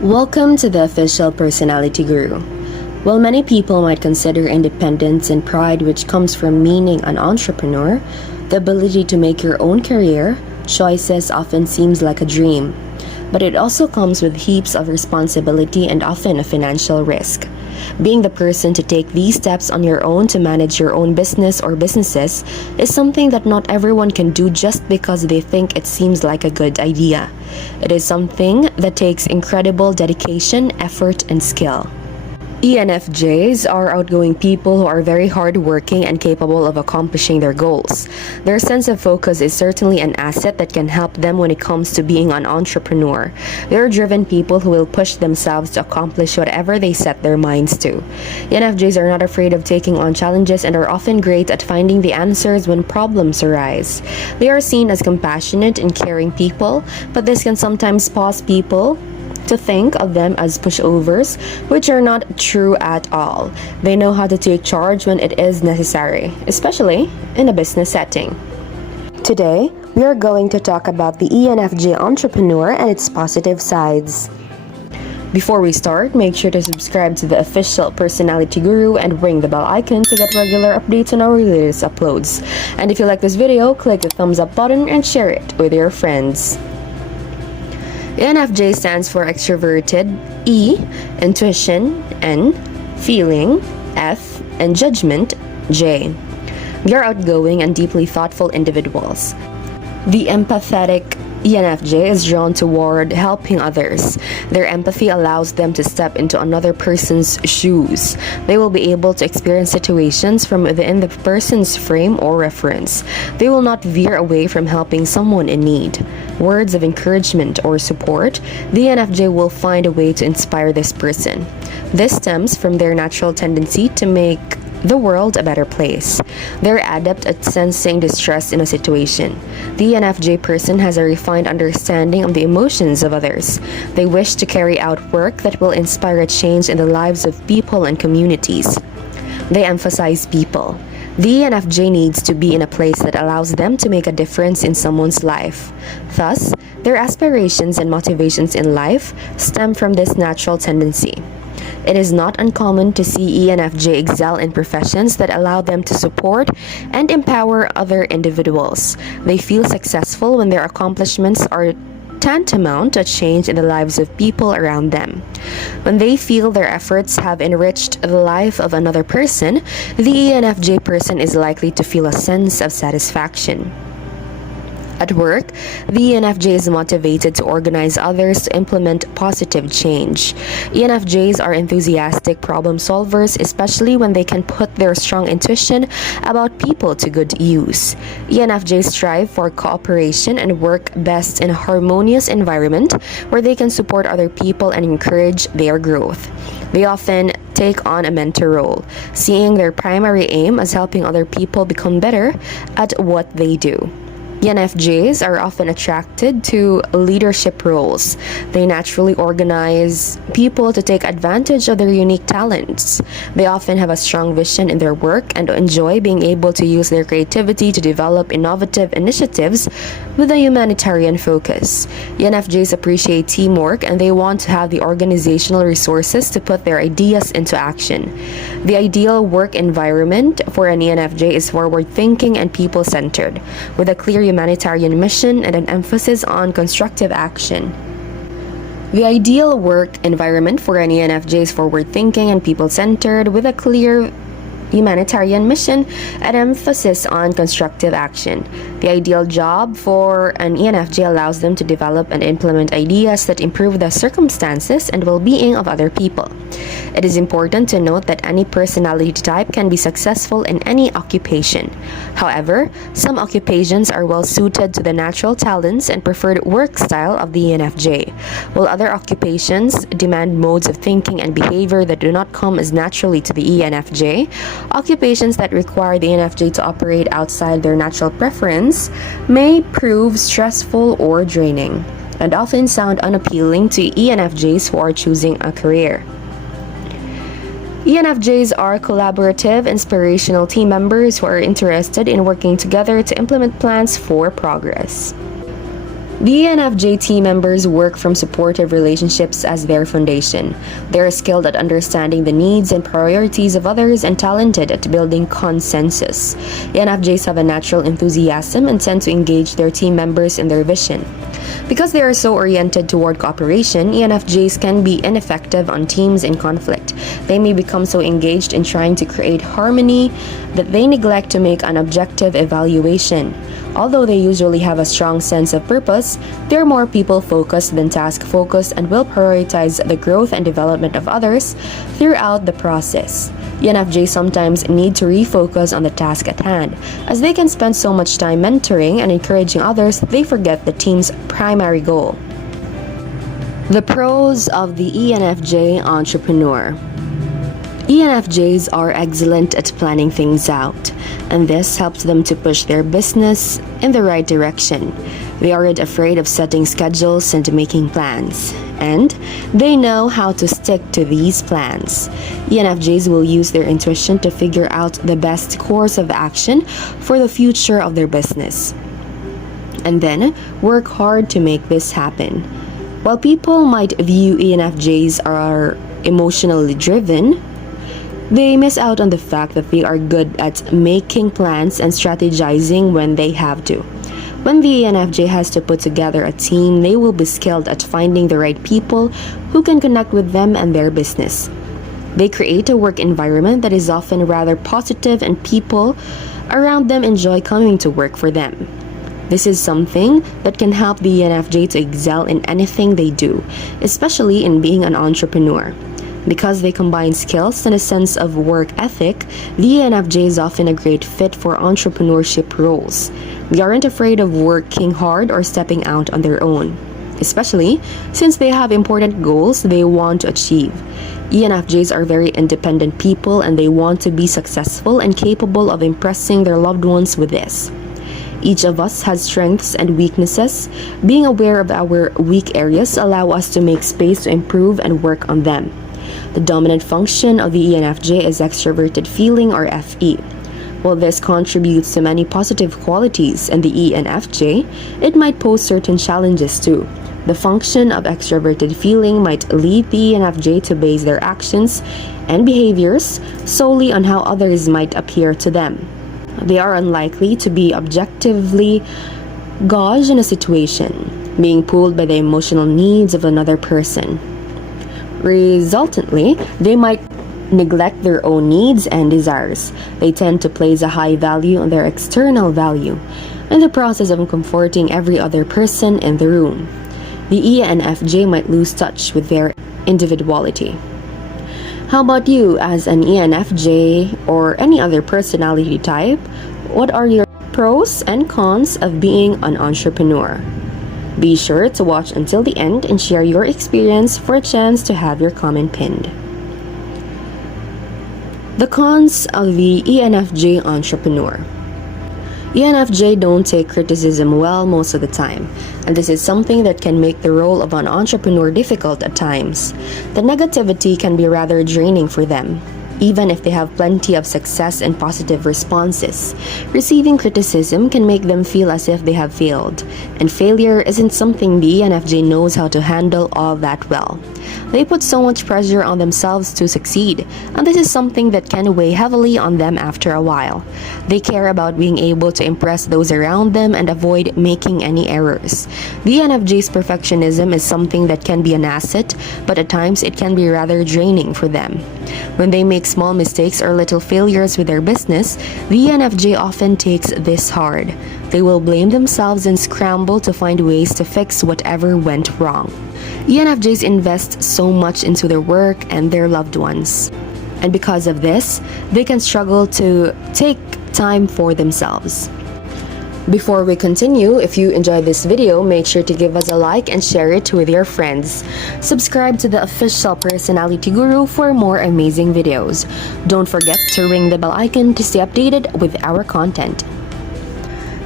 Welcome to the Official Personality Guru. While many people might consider independence and pride, which comes from being an entrepreneur, the ability to make your own career choices often seems like a dream. But it also comes with heaps of responsibility and often a financial risk. Being the person to take these steps on your own to manage your own business or businesses is something that not everyone can do just because they think it seems like a good idea. It is something that takes incredible dedication, effort, and skill. ENFJs are outgoing people who are very hardworking and capable of accomplishing their goals. Their sense of focus is certainly an asset that can help them when it comes to being an entrepreneur. They are driven people who will push themselves to accomplish whatever they set their minds to. ENFJs are not afraid of taking on challenges and are often great at finding the answers when problems arise. They are seen as compassionate and caring people, but this can sometimes cause people to think of them as pushovers, which are not true at all. They know how to take charge when it is necessary, especially in a business setting. Today, we are going to talk about the ENFJ entrepreneur and its positive sides. Before we start, make sure to subscribe to the Official Personality Guru and ring the bell icon to get regular updates on our latest uploads. And if you like this video, click the thumbs up button and share it with your friends. ENFJ stands for extroverted, E, intuition, N, feeling, F, and judgment, J. They are outgoing and deeply thoughtful individuals. The empathetic ENFJ is drawn toward helping others. Their empathy allows them to step into another person's shoes. They will be able to experience situations from within the person's frame or reference. They will not veer away from helping someone in need. Words of encouragement or support, the ENFJ will find a way to inspire this person. This stems from their natural tendency to make the world a better place. They're adept at sensing distress in a situation. The ENFJ person has a refined understanding of the emotions of others. They wish to carry out work that will inspire a change in the lives of people and communities. They emphasize people. The ENFJ needs to be in a place that allows them to make a difference in someone's life. Thus, their aspirations and motivations in life stem from this natural tendency. It is not uncommon to see ENFJ excel in professions that allow them to support and empower other individuals. They feel successful when their accomplishments are tantamount to a change in the lives of people around them. When they feel their efforts have enriched the life of another person, the ENFJ person is likely to feel a sense of satisfaction. At work, the ENFJ is motivated to organize others to implement positive change. ENFJs are enthusiastic problem solvers, especially when they can put their strong intuition about people to good use. ENFJs strive for cooperation and work best in a harmonious environment where they can support other people and encourage their growth. They often take on a mentor role, seeing their primary aim as helping other people become better at what they do. ENFJs are often attracted to leadership roles. They naturally organize people to take advantage of their unique talents. They often have a strong vision in their work and enjoy being able to use their creativity to develop innovative initiatives with a humanitarian focus. ENFJs appreciate teamwork and they want to have the organizational resources to put their ideas into action. The ideal work environment for an ENFJ is forward-thinking and people-centered, with a clear humanitarian mission and an emphasis on constructive action. The ideal work environment for an ENFJ is forward-thinking and people-centered, with a clear humanitarian mission and emphasis on constructive action. The ideal job for an ENFJ allows them to develop and implement ideas that improve the circumstances and well-being of other people. It is important to note that any personality type can be successful in any occupation. However, some occupations are well suited to the natural talents and preferred work style of the ENFJ, while other occupations demand modes of thinking and behavior that do not come as naturally to the ENFJ. Occupations that require the ENFJ to operate outside their natural preference may prove stressful or draining, and often sound unappealing to ENFJs who are choosing a career. ENFJs are collaborative, inspirational team members who are interested in working together to implement plans for progress. The ENFJ team members work from supportive relationships as their foundation. They are skilled at understanding the needs and priorities of others and talented at building consensus. ENFJs have a natural enthusiasm and tend to engage their team members in their vision. Because they are so oriented toward cooperation, ENFJs can be ineffective on teams in conflict. They may become so engaged in trying to create harmony that they neglect to make an objective evaluation. Although they usually have a strong sense of purpose, they're more people-focused than task-focused and will prioritize the growth and development of others throughout the process. ENFJs sometimes need to refocus on the task at hand. As they can spend so much time mentoring and encouraging others, they forget the team's primary goal. The pros of the ENFJ entrepreneur. ENFJs are excellent at planning things out, and this helps them to push their business in the right direction. They aren't afraid of setting schedules and making plans, and they know how to stick to these plans. ENFJs will use their intuition to figure out the best course of action for the future of their business, and then work hard to make this happen. While people might view ENFJs are emotionally driven, they miss out on the fact that they are good at making plans and strategizing when they have to. When the ENFJ has to put together a team, they will be skilled at finding the right people who can connect with them and their business. They create a work environment that is often rather positive, and people around them enjoy coming to work for them. This is something that can help the ENFJ to excel in anything they do, especially in being an entrepreneur. Because they combine skills and a sense of work ethic, the ENFJ is often a great fit for entrepreneurship roles. They aren't afraid of working hard or stepping out on their own, especially since they have important goals they want to achieve. ENFJs are very independent people, and they want to be successful and capable of impressing their loved ones with this. Each of us has strengths and weaknesses. Being aware of our weak areas allow us to make space to improve and work on them. The dominant function of the ENFJ is extroverted feeling, or FE. While this contributes to many positive qualities in the ENFJ, it might pose certain challenges too. The function of extroverted feeling might lead the ENFJ to base their actions and behaviors solely on how others might appear to them. They are unlikely to be objectively gauged in a situation, being pulled by the emotional needs of another person. Resultantly, they might neglect their own needs and desires. They tend to place a high value on their external value in the process of comforting every other person in the room. The ENFJ might lose touch with their individuality. How about you as an ENFJ or any other personality type? What are your pros and cons of being an entrepreneur? Be sure to watch until the end and share your experience for a chance to have your comment pinned. The cons of the ENFJ entrepreneur. ENFJ don't take criticism well most of the time, and this is something that can make the role of an entrepreneur difficult at times. The negativity can be rather draining for them, even if they have plenty of success and positive responses. Receiving criticism can make them feel as if they have failed, and failure isn't something the ENFJ knows how to handle all that well. They put so much pressure on themselves to succeed, and this is something that can weigh heavily on them after a while. They care about being able to impress those around them and avoid making any errors. The ENFJ's perfectionism is something that can be an asset, but at times it can be rather draining for them. When they make small mistakes or little failures with their business, the ENFJ often takes this hard. They will blame themselves and scramble to find ways to fix whatever went wrong. ENFJs invest so much into their work and their loved ones, and because of this, they can struggle to take time for themselves. Before we continue, if you enjoyed this video, make sure to give us a like and share it with your friends. Subscribe to the Official Personality Guru for more amazing videos. Don't forget to ring the bell icon to stay updated with our content.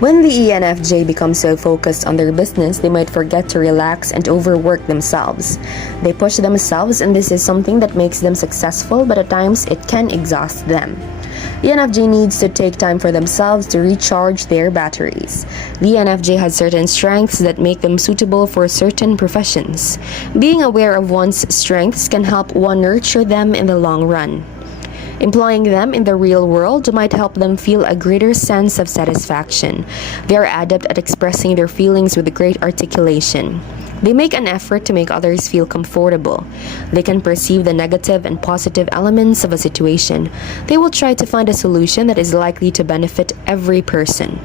When the ENFJ becomes so focused on their business, they might forget to relax and overwork themselves. They push themselves, and this is something that makes them successful, but at times it can exhaust them. ENFJ needs to take time for themselves to recharge their batteries. The ENFJ has certain strengths that make them suitable for certain professions. Being aware of one's strengths can help one nurture them in the long run. Employing them in the real world might help them feel a greater sense of satisfaction. They are adept at expressing their feelings with great articulation. They make an effort to make others feel comfortable. They can perceive the negative and positive elements of a situation. They will try to find a solution that is likely to benefit every person.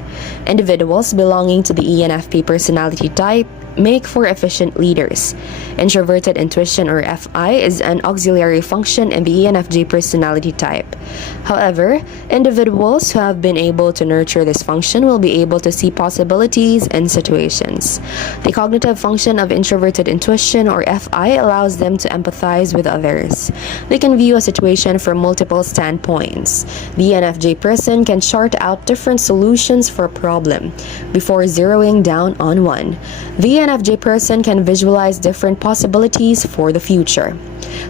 Individuals belonging to the ENFP personality type make for efficient leaders. Introverted intuition, or FI, is an auxiliary function in the ENFJ personality type. However, individuals who have been able to nurture this function will be able to see possibilities in situations. The cognitive function of introverted intuition, or FI, allows them to empathize with others. They can view a situation from multiple standpoints. The ENFJ person can chart out different solutions for a problem before zeroing down on one. The ENFJ person can visualize different possibilities for the future.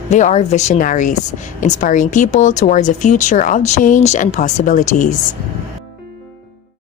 They are visionaries, inspiring people towards a future of change and possibilities.